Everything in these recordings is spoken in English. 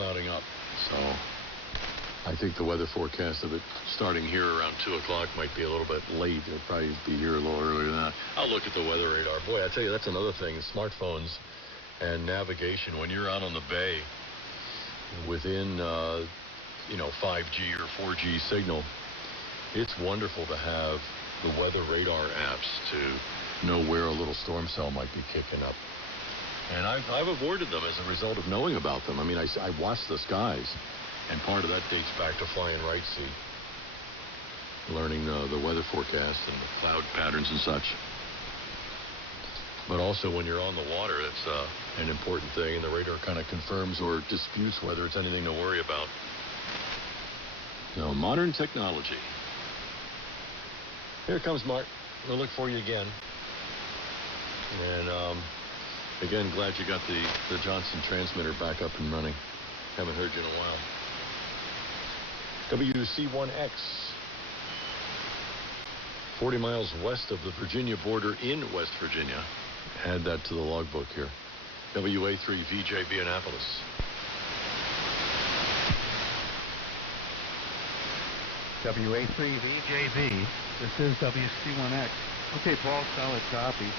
clouding up. So I think the weather forecast of it starting here around 2 o'clock might be a little bit late. It'll probably be here a little earlier than that. I'll look at the weather radar. Boy, I tell you, that's another thing. Smartphones and navigation. When you're out on the bay within, 5G or 4G signal, it's wonderful to have the weather radar apps to know where a little storm cell might be kicking up. And I've avoided them as a result of knowing about them. I mean, I watch the skies, and part of that dates back to flying right sea, learning the weather forecast and the cloud patterns and such. But also when you're on the water, it's an important thing, and the radar kind of confirms or disputes whether it's anything to worry about. So, modern technology. Here comes Mark. We'll look for you again. And again, glad you got the Johnson transmitter back up and running. Haven't heard you in a while. Wc1X. 40 miles west of the Virginia border in West Virginia. Add that to the logbook here. WA3 VJB Annapolis. WA3 VJB. This is WC1X. Okay, Paul, solid copy.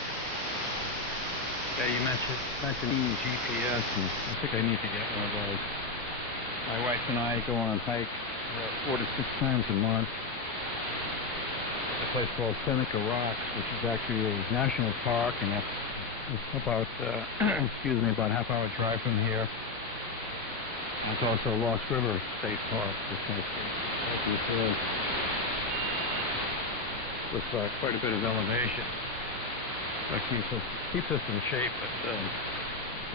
Yeah, you mentioned GPS, and I think I need to get one of those. My wife and I go on hikes 4 to 6 times a month. A place called Seneca Rocks, which is actually a national park, and it's about about a half-hour drive from here. And it's also Lost River State Park, with quite a bit of elevation. That keeps us in shape, but I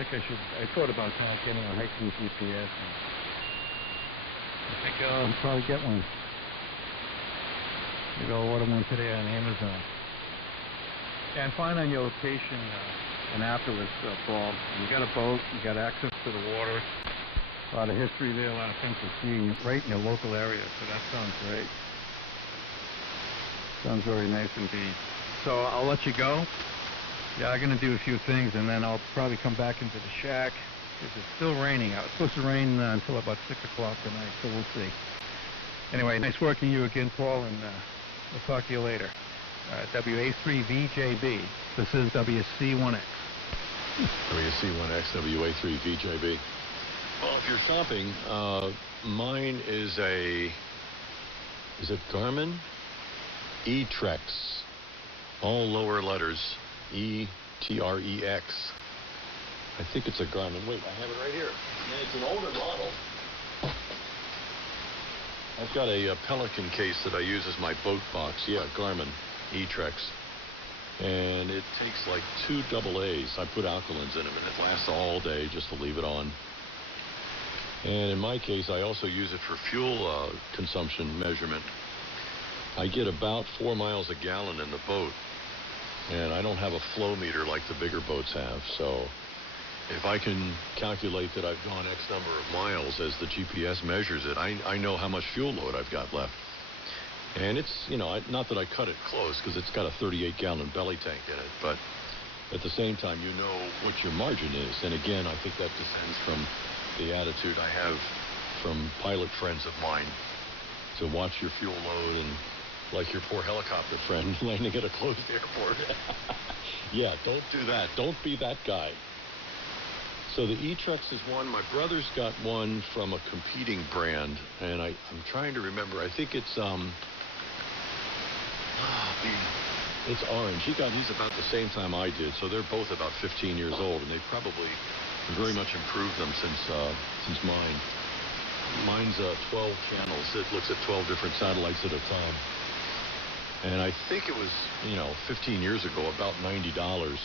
think I thought about getting a hiking GPS. And I think I'll probably get one. Maybe I'll order one today on Amazon. And find on your location Annapolis, Paul. You got a boat, you got access to the water. A lot of history there, a lot of things to see right in your local area, so that sounds great. Sounds very nice indeed. So I'll let you go. Yeah, I'm going to do a few things, and then I'll probably come back into the shack, because it's still raining out. It's supposed to rain until about 6 o'clock tonight, so we'll see. Anyway, nice working you again, Paul, and we'll talk to you later. WA3VJB. This is WC1X. WC1X, WA3VJB. Well, if you're shopping, mine is it Garmin? E-Trex. All lower letters. E-T-R-E-X. I think it's a Garmin. Wait, I have it right here. It's an older model. I've got a Pelican case that I use as my boat box. Yeah, Garmin E-Trex. And it takes like 2 AA's. I put alkalins in them, and it lasts all day just to leave it on. And in my case, I also use it for fuel consumption measurement. I get about 4 miles a gallon in the boat, and I don't have a flow meter like the bigger boats have. So if I can calculate that I've gone X number of miles as the GPS measures it, I know how much fuel load I've got left. And it's, not that I cut it close, because it's got a 38-gallon belly tank in it, but at the same time, you know what your margin is. And again, I think that descends from the attitude I have from pilot friends of mine to watch your fuel load, and like your poor helicopter friend landing at a closed airport. Yeah, don't do that. Don't be that guy. So the E-Trex is one. My brother's got one from a competing brand, and I'm trying to remember. I think it's it's orange. He's about the same time I did, so they're both about 15 years old, and they've probably very much improved them since mine. Mine's 12 channels. It looks at 12 different satellites at a time. And I think it was, 15 years ago, about $90.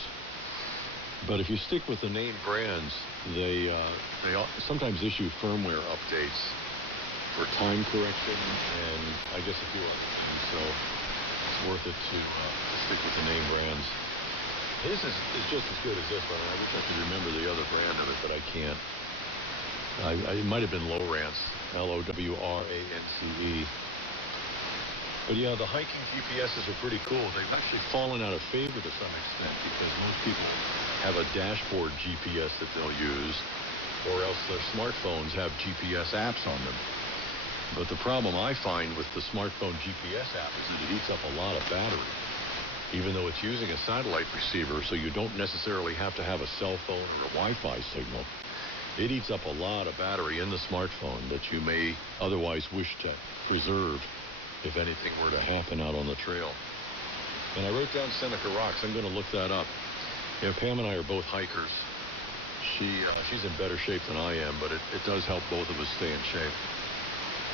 But if you stick with the name brands, they sometimes issue firmware updates for time correction and I guess a few other things. So it's worth it to stick with the name brands. His is just as good as this one. I wish I could remember the other brand of it, but I can't. It might have been Lowrance, Lowrance. But yeah, the hiking GPSs are pretty cool. They've actually fallen out of favor to some extent because most people have a dashboard GPS that they'll use. or else their smartphones have GPS apps on them. But the problem I find with the smartphone GPS app is that it eats up a lot of battery, even though it's using a satellite receiver, so you don't necessarily have to have a cell phone or a Wi-Fi signal. It eats up a lot of battery in the smartphone that you may otherwise wish to preserve if anything were to happen out on the trail. And I wrote down Seneca Rocks. I'm going to look that up. You know, Pam and I are both hikers. She's in better shape than I am, but it does help both of us stay in shape.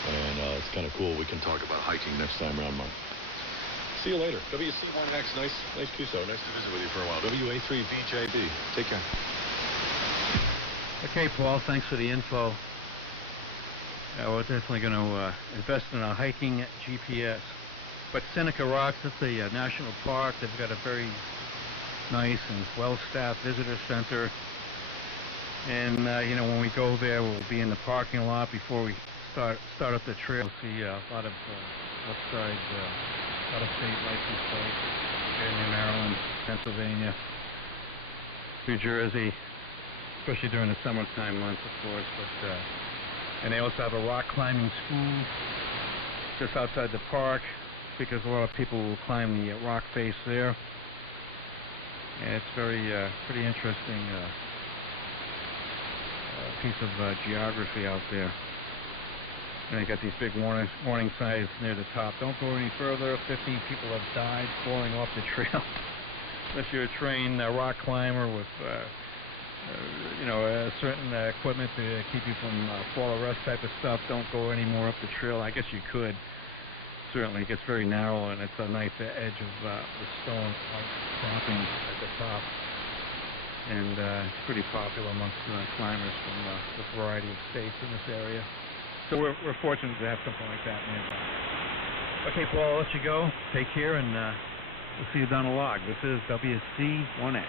And it's kind of cool. We can talk about hiking next time around, Mark. See you later. WC1X, nice QSO. Nice to visit with you for a while. WA3VJB. Take care. Okay, Paul, thanks for the info. We're definitely going to invest in a hiking GPS. But Seneca Rocks, it's a national park. They've got a very nice and well-staffed visitor center. And, when we go there, we'll be in the parking lot before we start up the trail. We'll see a lot of outside, out-of-state license plates. Virginia, Maryland, Pennsylvania, New Jersey, especially during the summertime months, of course. But and they also have a rock climbing school just outside the park, because a lot of people will climb the rock face there. And it's pretty interesting piece of geography out there. And they got these big warning signs near the top. Don't go any further. 15 people have died falling off the trail. Unless you're a trained rock climber with certain equipment to keep you from fall arrest type of stuff, don't go any more up the trail. I guess you could. Certainly, it gets very narrow, and it's a nice edge of the stone cropping at the top. And it's pretty popular amongst climbers from a variety of states in this area. So we're fortunate to have something like that nearby. Okay, Paul, I'll let you go. Take care, and we'll see you down the log. This is WC1X.